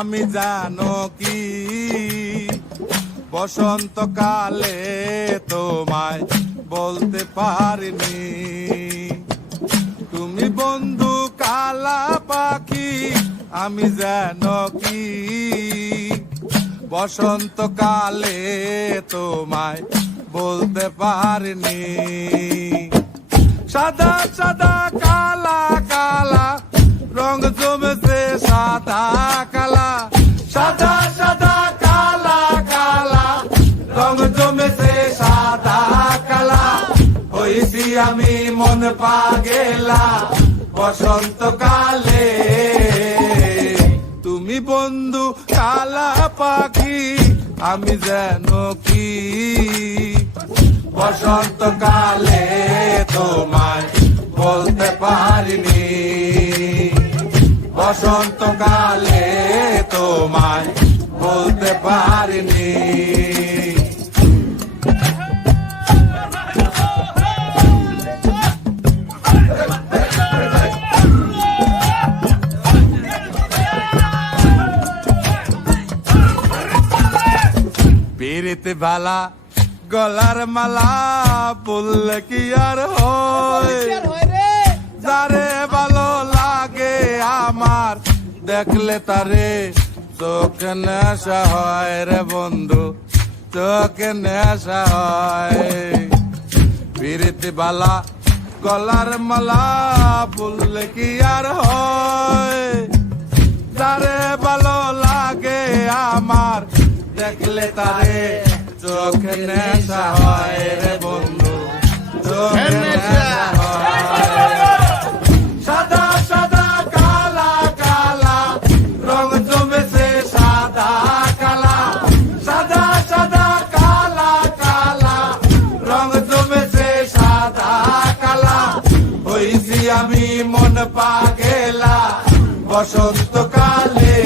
আমি জানো কি বসন্তকালে তোমায় বলতে পারিনি। তুমি বন্ধু কালা পাখি, আমি জানো কি বসন্তকালে তোমায় বলতে পারিনি। সাদা সাদা কালা কালা রং জমেছে সাদা কালা, সাদা সাদা কালা কালা রং জমেছে সাদা কালা। হইছি আমি মন পাগেলা বসন্তকালে। তুমি বন্ধু কালা পাখি, আমি জানো কি বসন্তকালে তোমায় বলতে পারিনি। বসন্তকালে তোমায় বলতে পারিনি। পিরিতে ভালা গলার মালা বললে কি আর হয়, যারে ভালো লাগে আমার দেখলে তারে চোখে নেশা হয় রে বন্ধু, চোখে নেশা হয়। পিরিতে ভালা গলার মালা বললে কি আর হয়, যারে ভালো লাগে আমার দেখলে তারে চোখে নেশা হয় রে বন্ধু, চোখে নেশা হয়। সাদা সাদা কালা কালা রং জমেছে সাদা কালা, সাদা সাদা কালা কালা রং জমেছে সাদা কালা। হইছি আমি মন পাগেলা বসন্তকালে।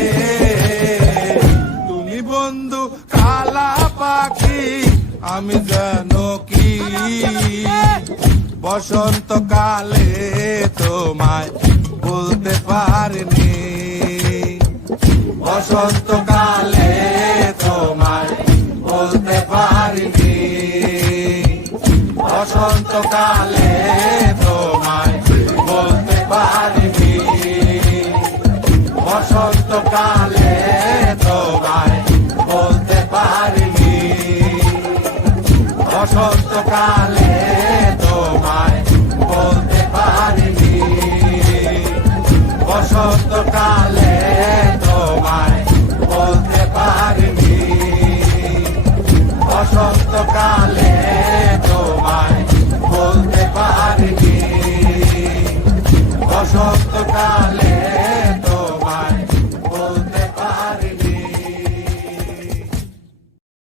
তুমি বন্ধু কালা পাখি, আমি জানো কি বসন্তকালে তোমায় বলতে পারিনি। বসন্তকালে তোমায় বলতে পারিনি। বসন্তকালে